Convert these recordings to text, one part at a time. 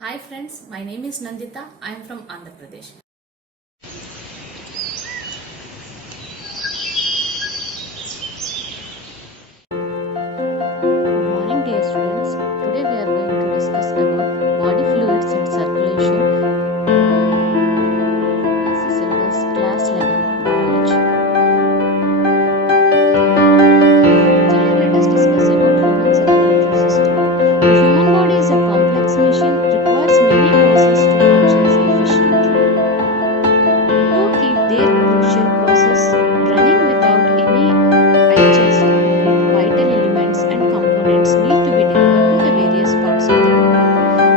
Hi friends, my name is Nandita. I am from Andhra Pradesh. Good morning, dear students. Today we are going to discuss about body fluids and circulation. BSc syllabus, class 11, biology. Children, let us discuss about human circulatory system. The human body is a complex machine, requires many processes to function efficiently. To keep their crucial process running without any hitches, vital elements and components need to be delivered to the various parts of the body.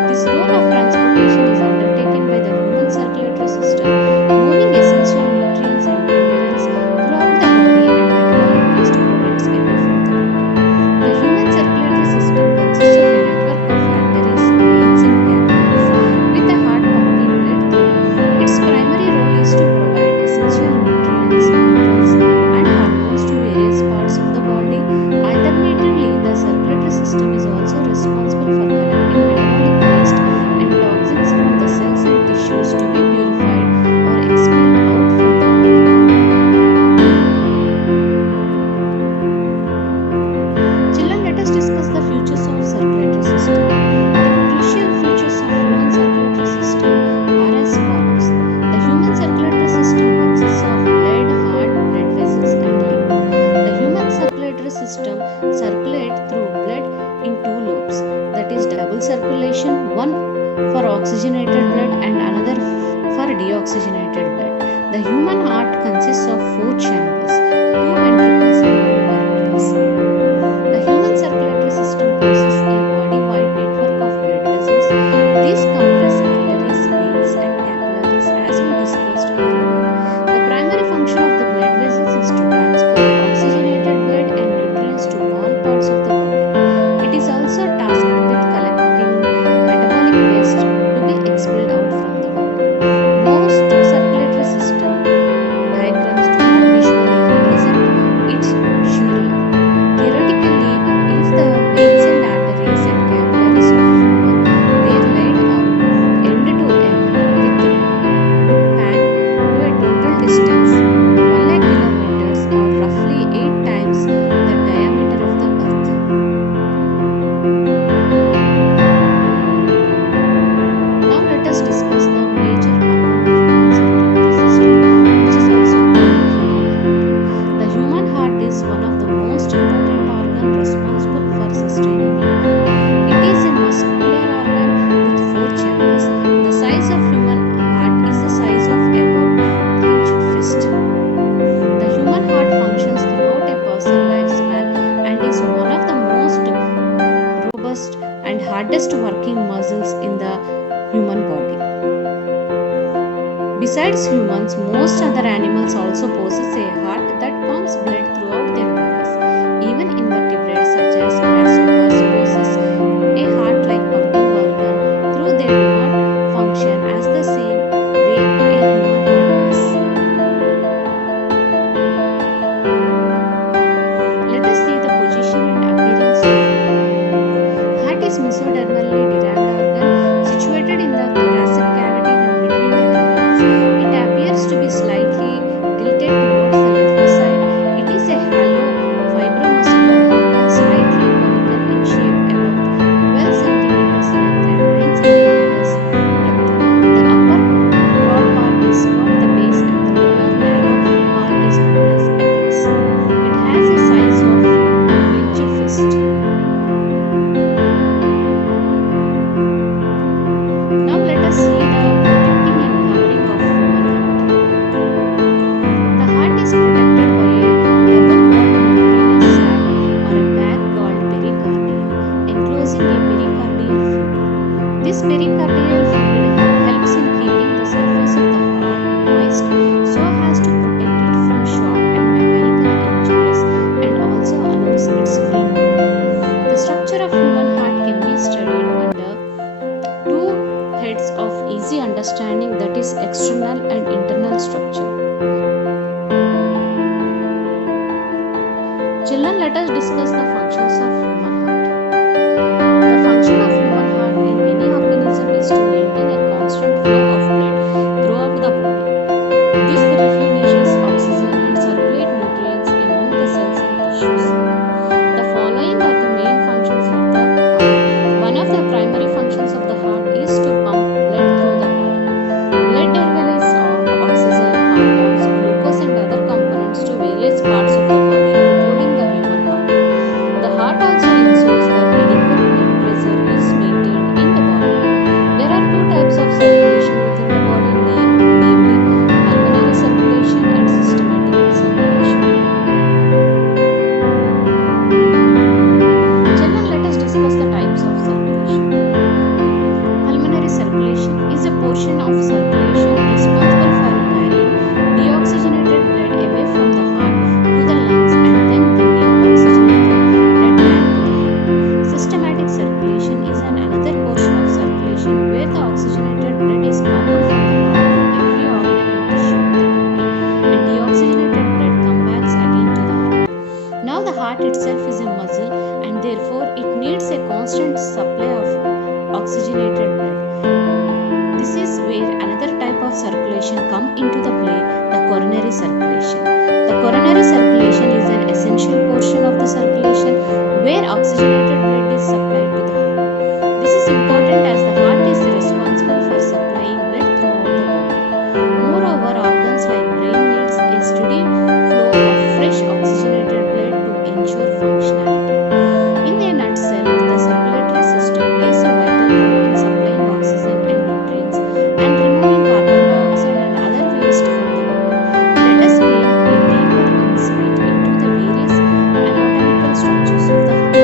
This role of transportation is undertaken by the human circulatory system, moving essential nutrients and minerals throughout the body and metabolic waste products away from the body. The human circulatory system consists of a network of arteries, veins and capillaries with the heart pumping blood through. Its primary role is to provide essential nutrients, minerals and hormones to various parts of the body. Alternatively, the circulatory system is also responsible for collecting metabolic waste and toxins from the cells and tissues to be purified or expelled out from the body. Children, let us discuss the features of circulatory system. The crucial features of human circulatory system are as follows. The human circulatory system consists of blood, heart, blood vessels and liver. The human circulatory system circulates through blood in two lobes, that is double circulation, one for oxygenated blood and another for deoxygenated blood. The human heart consists of four chambers, two ventricles and two arteries. The human circulatory system possesses a body-wide network of blood vessels. These compress arteries, veins and capillaries as we discussed earlier. The primary function of the blood vessels is to transport oxygenated blood and nutrients to all parts of the body. It is also tasked with collecting metabolic waste to be expelled out from the body. Most circulatory system diagrams do not visually represent its schedule. Theoretically, if the veins and arteries and capillaries of human were laid out end to end with pan to a total distance 1 lakh kilometers or roughly 8 times the diameter of the earth. Now let us discuss the major organ of human circulatory system, which is also called human heart. The human heart is one of the most important organs responsible for sustaining life. It is a muscular organ with four chambers. The size of human heart is the size of about clenched fist. The human heart functions throughout a person's lifespan and is one of the most robust and hardest working muscles in the human body. Besides humans, most other animals also possess a heart that pumps blood throughout their bodies. Even invertebrates such as grasshoppers possess a heart-like pumping organ, though they do not function as the same way a human heart does. Let us see the position and appearance of heart. Heart is mesodermally derived organ situated in the thoracic cavity and between the nerves. It appears to be slightly tilted towards the left side. It is a hollow fibromuscular organ slightly conical in shape, about 12 centimeters length and 9 centimeters depth. The upper broad part is called the base and the lower narrow part is known as apex. It has a size of clenched fist. Now let us see the protecting and covering of human heart. The heart is protected by a rubber called membranous sac or a bag called pericardium, enclosing a pericardial fluid. This pericardial fluid helps in keeping the surface of the heart moist so as to protect it from shock and mechanical injuries and also allows its free movement. The structure of human heart can be studied under two heads of easy understanding, that is external and internal structure. Children, let us discuss the functions of human heart. The function of human heart in any organism is to portion of circulation responsible for carrying deoxygenated blood away from the heart to the lungs and then bringing oxygenated blood back to the heart. Systematic circulation is another portion of circulation where the oxygenated blood is pumped from the heart to every organ and tissue of the body, and deoxygenated blood comes back again to the heart. Now the heart itself is a muscle, and therefore it needs a constant supply of oxygenated blood. This is where another type of circulation come into the play, the coronary circulation. The coronary circulation is an essential portion of the circulation where oxygenated blood is supplied to the heart. This is important as the heart is responsible for supplying blood throughout the body. Moreover, organs like brain needs a steady flow of fresh oxygenated blood to ensure functionality. In a nutshell, the circulatory system plays a vital role in supplying oxygen and nutrients and removing carbon dioxide and other waste from the body. Let us gain a deeper insight into the various anatomical structures of the heart.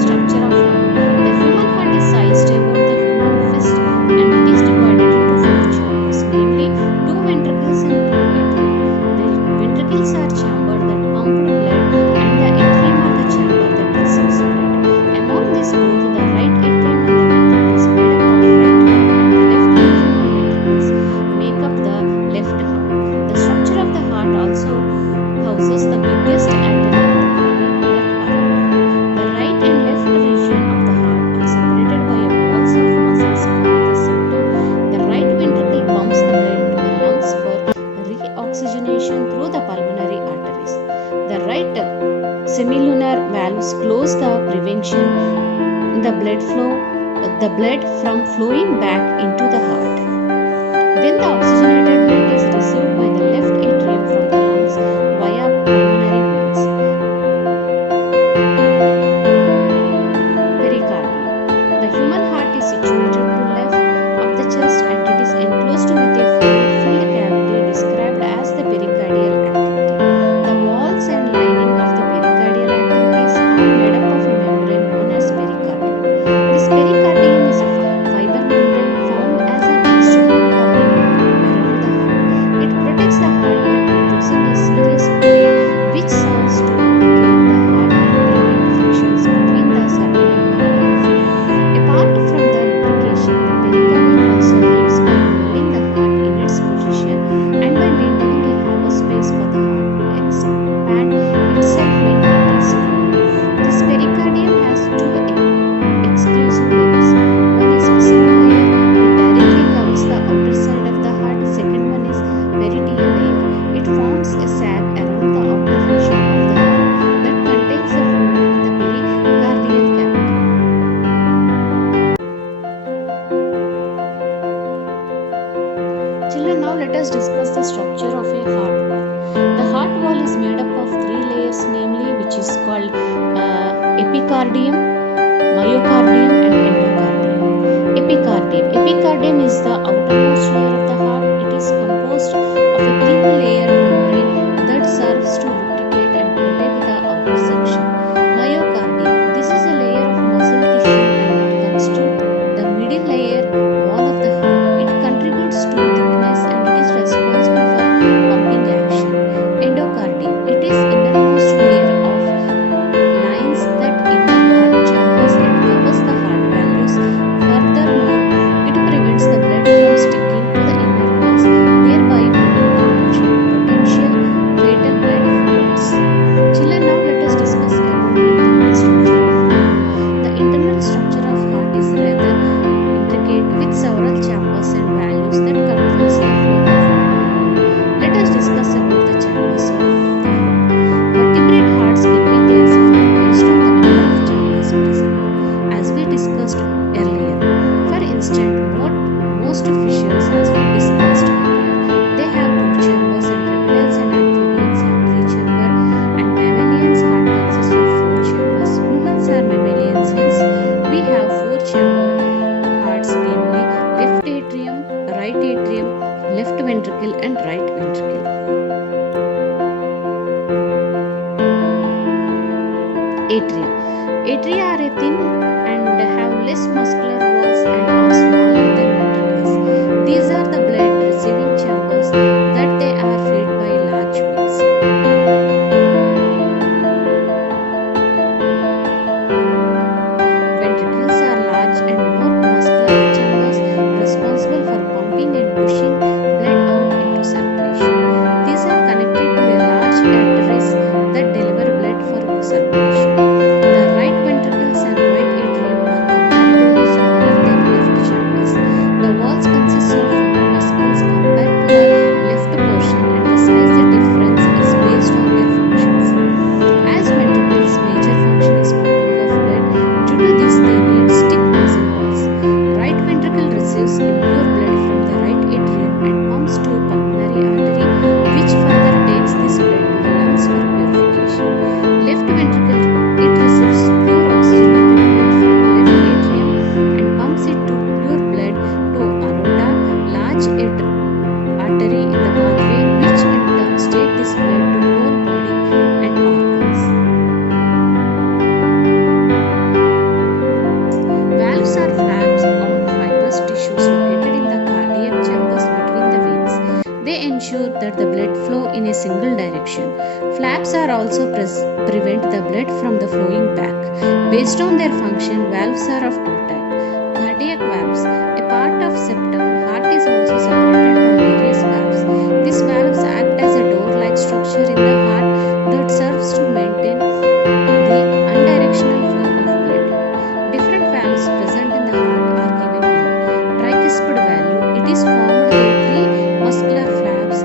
Structure of heart. The human heart is sized about the human fist and it is divided into four chambers, namely two ventricles and two atria. The ventricles are chamber that pump blood and the atrium are the chamber that receives blood. Among these both, the right atrium and the ventricles made up of right heart and the left atrium and ventricles make up the left heart. The structure of the heart also houses the biggest artery of the body, that aorta. The right and left region of the heart are separated by a walls of muscles called the septum. The right ventricle pumps the blood to the lungs for reoxygenation through the pulmonary arteries. The right semilunar valves close the prevention the blood from flowing back into the heart. Then the oxygenated blood is received by the left atrium from the lungs via pulmonary veins. Pericardium. The human heart is situated to left of the chest and it is enclosed with a fluid-filled cavity described as the pericardial activity. The walls and lining of the pericardial activities are made up of a membrane known as pericardium. This pericardium is a fiber membrane formed as an external covering around the heart. It protects the heart by producing a serious fluid which serves to lubricate the heart and prevent frictions between the surrounding organs. Apart from the lubrication, the pericardium also helps by holding the heart in its position and by maintaining a hollow space for the heart to expand itself when it is full. This pericardium has two exclusive layers. One is visceral layer, it directly covers the outer side of the heart. Second one is peritoneal layer. It forms a sac around the outer region of the heart that contains the fluid in the pericardial cavity. Children, now let us discuss the structure of a heart wall. The heart wall is made up of three layers, namely which is called epicardium, myocardium and endocardium. Epicardium is the outermost layer of the heart. It is composed of a thin layer membrane that serves to lubricate and protect the outer section. Myocardium. This is a layer of muscle tissue and it constitutes the middle layer wall of the heart. It contributes to thickness and it is responsible for pumping action. Endocardium. It is innermost layer of lines that inner heart chambers and covers the heart valves. Furthermore, it prevents the blood from sticking to the inner walls, thereby preventing protecting They are a thin and have less muscular walls and are smaller than ventricles. These are the blood receiving chambers that they are fed by large veins. Ventricles are large and more muscular chambers responsible for pumping and pushing blood out into circulation. These are connected to a large arteries that deliver blood for circulation. The right ventricles and right atrium are comparatively smaller than left chambers. The walls consist of more muscles compared to the left portion, and the size difference is based on their functions. As ventricles' major function is pumping of blood, due to this they need stiff muscle walls. Right ventricle receives impure blood from the right atrium and pumps to pulmonary artery, which further takes this blood to the lungs for purification. Left ventricle, it receives pure oxygenated blood from the left atrium and pumps it to pure blood to aorta, large artery in the pathway, which in turn take this blood to whole body and organs. Valves are flaps or fibrous tissues located in the cardiac chambers between the veins. They ensure that the blood flow in a single direction. Flaps are also prevent the blood from the flowing back. Based on their function, valves are of two types. Cardiac valves, a part of septum, heart is also separated by various valves. These valves act as a door-like structure in the heart that serves to maintain the unidirectional flow of blood. Different valves present in the heart are given below. Tricuspid valve, it is formed by three muscular flaps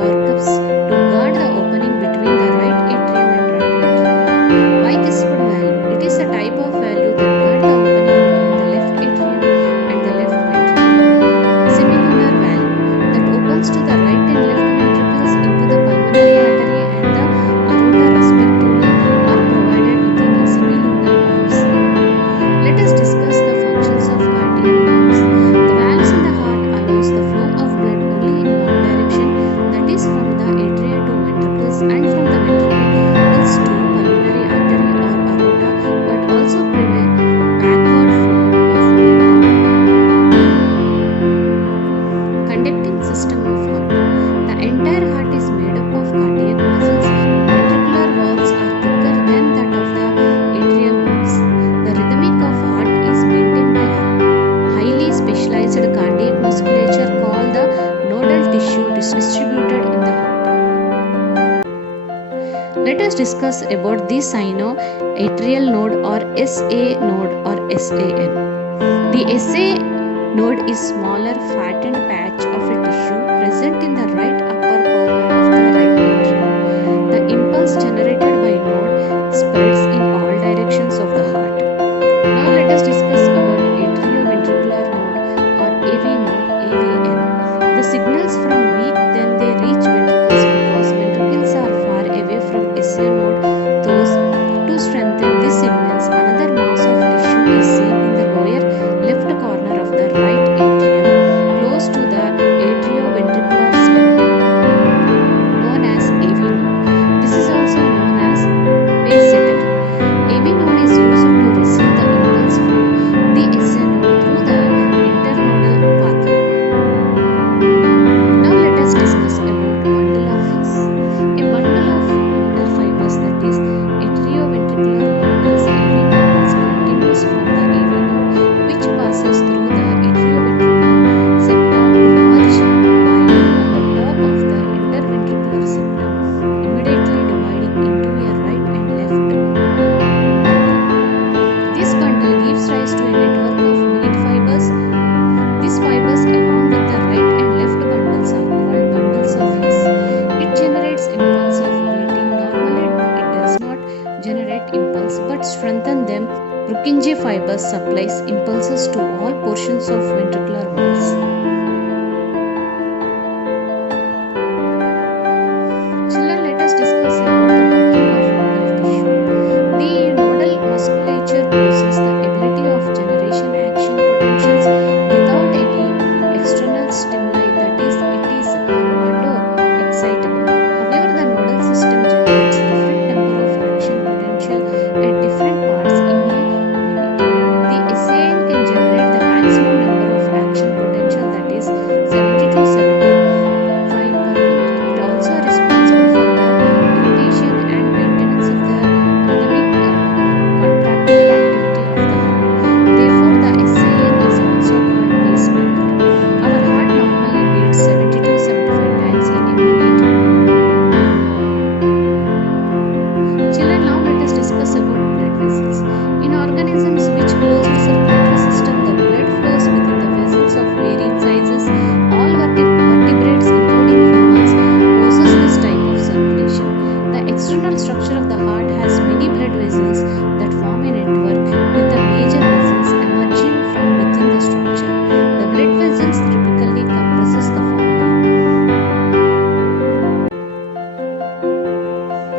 or cups to guard the opening between the right atrium and right ventricle. Bicuspid valve, it is a type of valve that guard the opening between the left atrium and the left ventricle. Semilunar valve, that opens to the right and left ventricles into the pulmonary artery and the aorta respectively, are provided within a semilunar valves. Let us discuss the functions of cardiac valves. The valves in the heart allows the flow of blood only in one direction, that is from the atria to ventricles and from the ventricles to pulmonary artery or aorta, but also prevent backward flow of blood. Conducting system of heart. The entire heart is made up of cardiac muscles. Ventricular walls are thicker than that of the atrial walls. The rhythmic of heart is maintained by highly specialized cardiac musculature called the nodal tissue distributed in the heart. Let us discuss about the sinoatrial node or SA node or SAN. The SA node is smaller fattened patch of a tissue present in the right upper corner of the right atrium. The impulse generated by node spreads in all directions of the heart. Now let us discuss about atrioventricular node or AV node AVN. The signals from weak then they reach ventricles because ventricles are far away from SA node. Thus, to strengthen these signals, another mass of tissue is seen in the lower left corner of the right atrium, close to the atrioventricular sphincter, known as AV node. This is also known as pacemaker. AV node is used to receive the impulse from the SA node through the internodal pathway. Now let us discuss about bundle of His. A bundle of nerve fibers, that is atrioventricular bundles AV bundles, continues from the AV node, which passes through the atrioventricular septum to merge while on the top of the interventricular septum, immediately dividing into a right and left node. This bundle gives rise to a network of minute fibers. These fibers along with the right and left bundles are called bundles of His. It generates impulse of beating. Normally it does not generate impulse but strengthen them. Purkinje fibers supplies impulses to all portions of ventricular walls. Children, let us discuss about the working of nodal tissue. The nodal musculature possesses the ability of generation action potentials without any external stimuli, that is, it is auto-excitable. However, the nodal system generates different number of action potential at different parts in a capillaries. In organisms which closed circulatory system, the blood flows within the vessels of varying sizes. All vertebrates, including humans, possess this type of circulation. The external structure of the heart has many blood vessels that form a network, with the major vessels emerging from within the structure. The blood vessels typically compresses the following.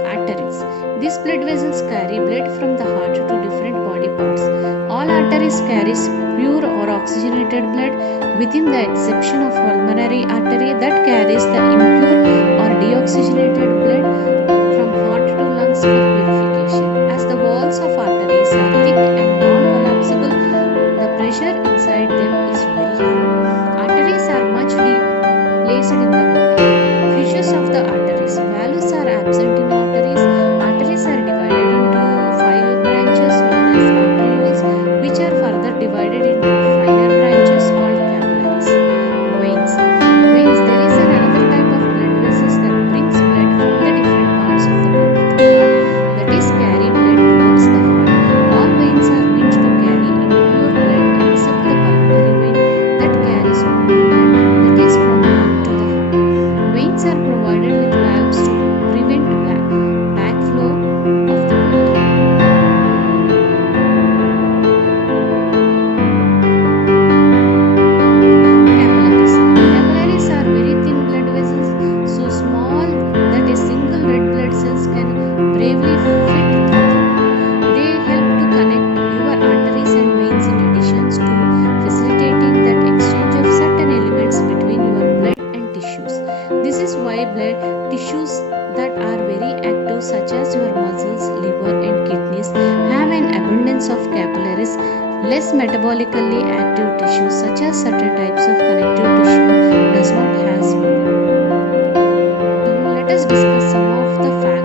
Arteries. These blood vessels carry blood from the heart to different body parts. All arteries carries pure or oxygenated blood, within the exception of pulmonary artery that carries the impure or deoxygenated blood from heart to lungs for purification. As the walls of arteries are thick and non-collapsible, the pressure inside them is very high. Arteries are much deep placed in the body. Features of the arteries. Valves are absent in arteries. Arteries are divided into 5 branches known as arterioles, which are further divided into finer branches called capillaries. Veins. Veins. There is another type of blood vessels that brings blood from the different parts of the body to the heart, that is carry blood towards the heart. All veins are meant to carry impure blood except the pulmonary vein that carries pure blood, that is from heart to the heart. Veins are provided with valves to prevent backflow of the blood. Capillaries. Capillaries are very thin blood vessels, so small that a single red blood cells can bravely fit through them. They help to connect your arteries and veins in addition to facilitating that exchange of certain elements between your blood and tissues. This is why blood tissues that are very active, such as your muscles, liver and kidneys, have an abundance of capillaries. Less metabolically active tissues, such as certain types of connective tissue, does not have many. Let us discuss some of the facts